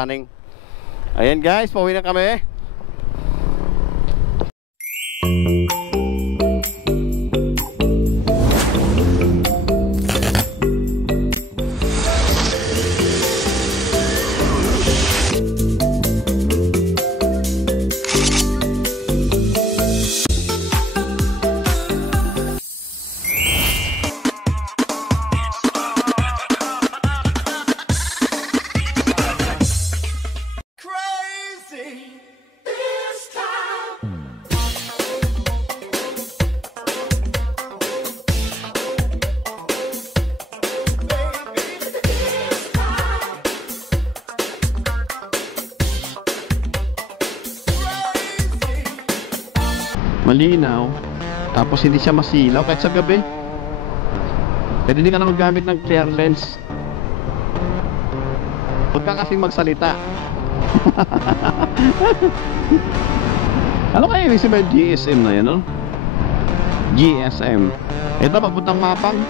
Running. Ayan guys, pauwi na kami. Malinaw, tapos hindi siya masilaw kahit sa gabi. Pero hindi ka na maggamit ng clear lens. Huwag ka kasing magsalita. Ano kaya yung sabihin GSM na yan, no? GSM. Ito papuntang Mapang.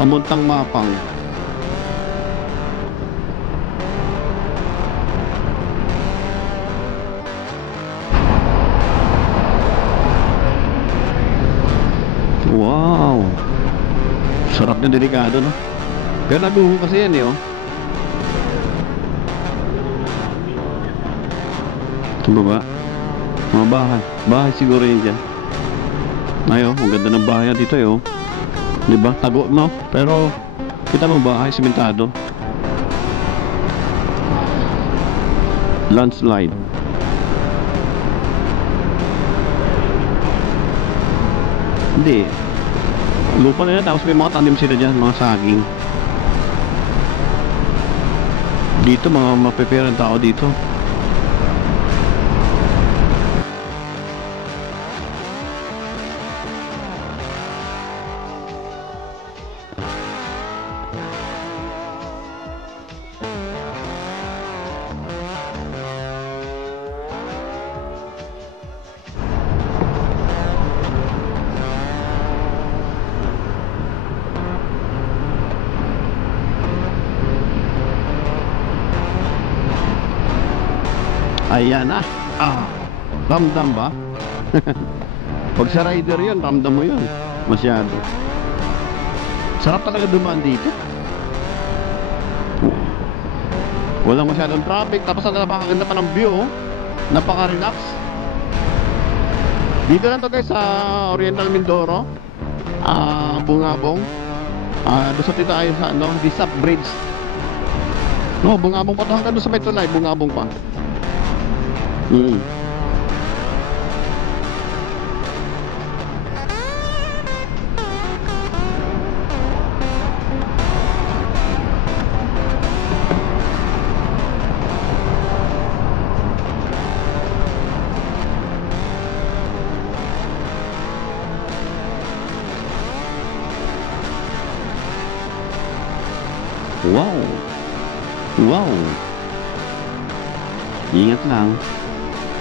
Pamuntang Mapang. Wow, sarap na delikado, no? Pero naguho kasi yan, oh. Ito ba? Mga bahay siguro yun dyan. Ay, oh, ang ganda ng bahay dito, oh. Diba? Tago, no? Pero kita mo bahay, simentado. Landslide. Hindi, lupa na yan, tapos may mga tanim sila dyan, mga saging. Dito mga mapeperang tao dito. Ayan na. Ramdam ba? Pag sa rider yun, ramdam mo yun. Masyado. Sarap talaga dumaan dito. Walang masyadong traffic. Tapos napakaganda pa ng view, oh. Napaka-relax. Dito lang to guys sa Oriental Mindoro, Bungabong. Doon sa tita tayo sa Disap Bridge. No, Bungabong pa to, hanggang doon sa may tulay. Bungabong pa. Wow. Wow. Ingat lang.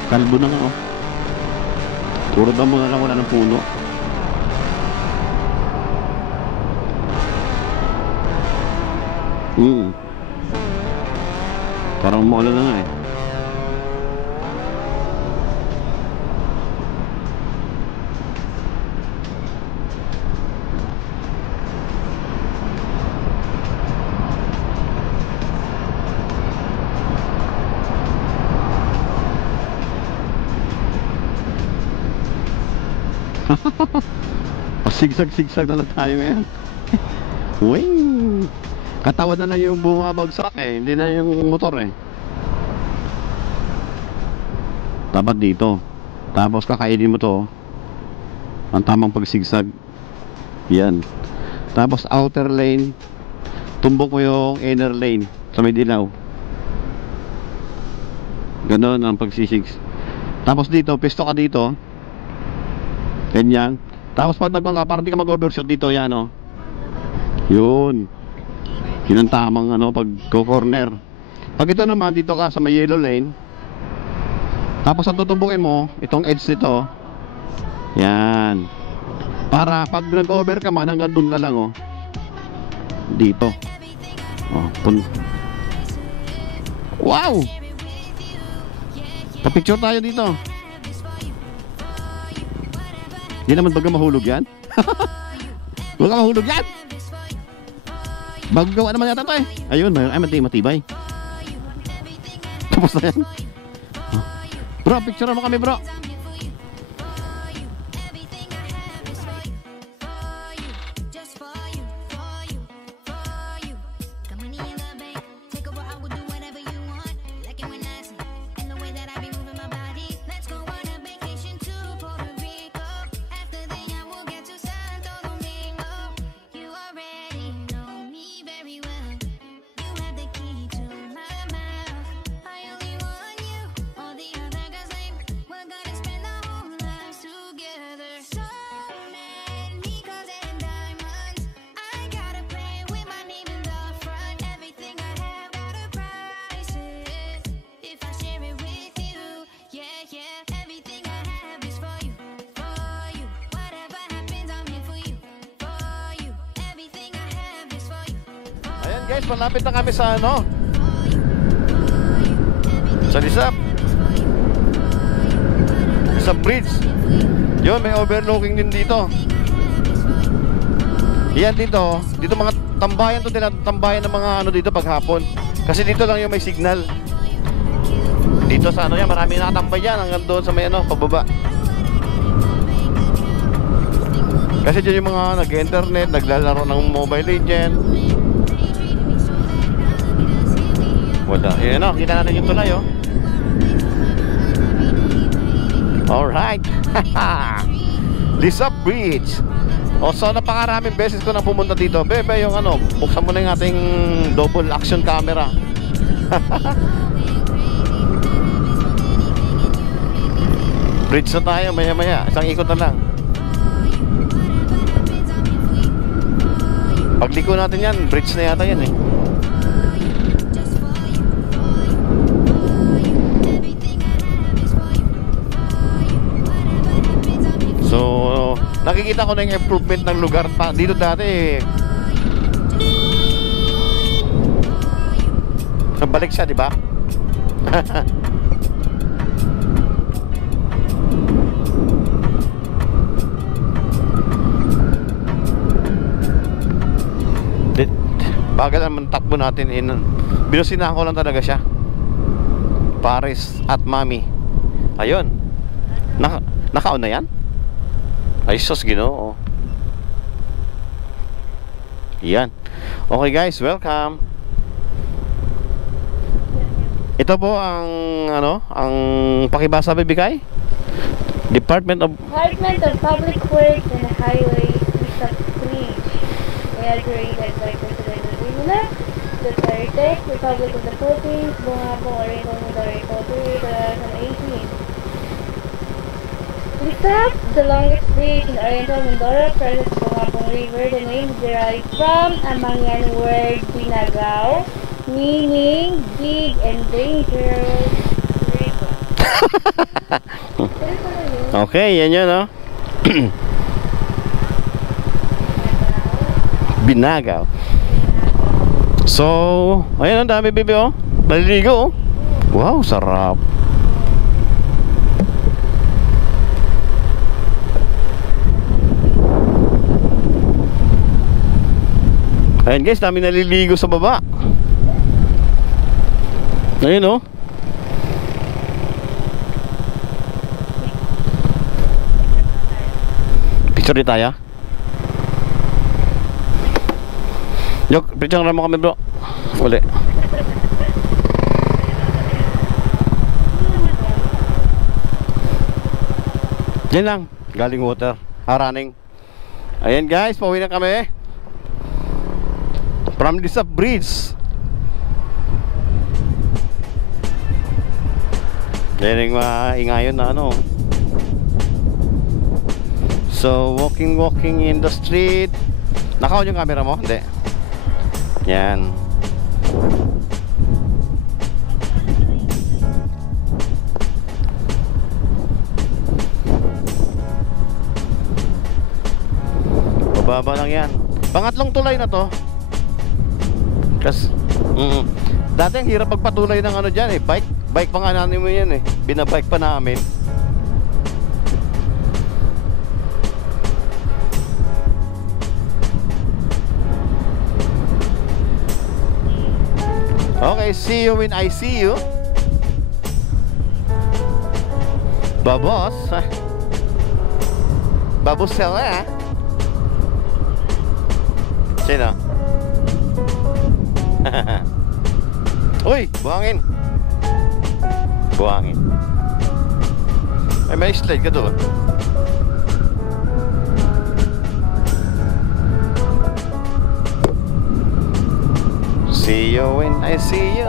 Kalbo na nga, oh. Puro damo na lang, wala ng puno. Parang maulan na nga, eh. Sigsag-sigsag na lang tayo ngayon. Wing! Katawan na lang yung bumabagsak, eh. Hindi na yung motor, eh. Dapat dito. Tapos kakainin mo to. Ang tamang pagsigsag. Yan. Tapos outer lane, tumbok mo yung inner lane sa may dilaw. Ganon ang pagsisigs. Tapos dito, pisto ka dito. Ganyan. Tapos pag nagmang ka, parang di ka mag-overshoot dito, yan, oh. Yun. Yun ang tamang, pag go-corner. Pag ito naman, dito ka sa may yellow lane. Tapos ang tutumbukin mo, itong edge nito. Yan. Para pag nag-over ka man, hanggang dun na lang, oh. Dito. Oh, Wow! Pa-picture tayo dito. Hindi naman baga mahulog yan. Huwag ka mahulog yan. Bago gawa naman yata ito eh. Ayun, ay matibay. Tapos na yan. Bro, picture mo kami bro. Ayan guys, malapit na kami sa ano, sa Lisap Bridge. Yun, may overlooking din dito. Yan dito mga tambayan to, tambayan ng mga ano dito paghapon. Kasi dito lang yung may signal. Dito sa ano yan, marami nakatambay yan hanggang doon sa may ano, pababa. Kasi dyan yung mga nag-internet, naglalaro ng Mobile Legend. Wala, yun o, kita natin yung tulay o. Alright. Lisap Bridge. O so napakaraming beses ko na pumunta dito. Bebe yung ano, buksan mo na yung ating double action camera. Bridge na tayo, maya maya. Isang ikot na lang. Pagliko natin yan, bridge na yata yan eh. So, nakikita ko na yung improvement ng lugar pa. Dito dati balik siya, di ba? Bagal naman takbo natin binusina ko lang talaga siya. Paris at Mami. Ayun. Naka-on na yan? Ay sus, Ginoo. Yan. Okay guys, welcome. Ito po ang ano, ang pakibasa bibigay. Department of Public Works and Highways, Lisap Bridge. Inaugurated by President Lula Duterte, Republic of the Philippines, Bungabong Oriental Mindoro Republic, 2018. Lisap, the longest bridge in Oriental Mindoro, crosses Bungabong River. The name is derived from Amangyan word Binagaw, meaning big and dangerous river. Okay, yan yun, no? Binagaw. So, ayun, ang dami bibi, oh. Naliligo, oh. Wow, sarap. Ayun guys, dami naliligo sa baba. Ayun, oh. Picture di tayo. Yok, picture mo kami bro. Uli. Yan lang, galing water, running. Ayan guys, pauwi na kami from Lisap Bridge. Yan yung ingayon na ano. So, walking in the street. Naka-on yung camera mo? Hindi. Yan. Bababa lang yan. Pangatlong tulay na to. Dati ang hirap magpatuloy ng ano dyan eh. Bike pa nga namin mo yan eh. Binabike pa namin. Okay, see you when I see you. Babos. Babos sila. Sino? Uy, buhangin. Buhangin. Ay, may slide ka doon. See you when I see you.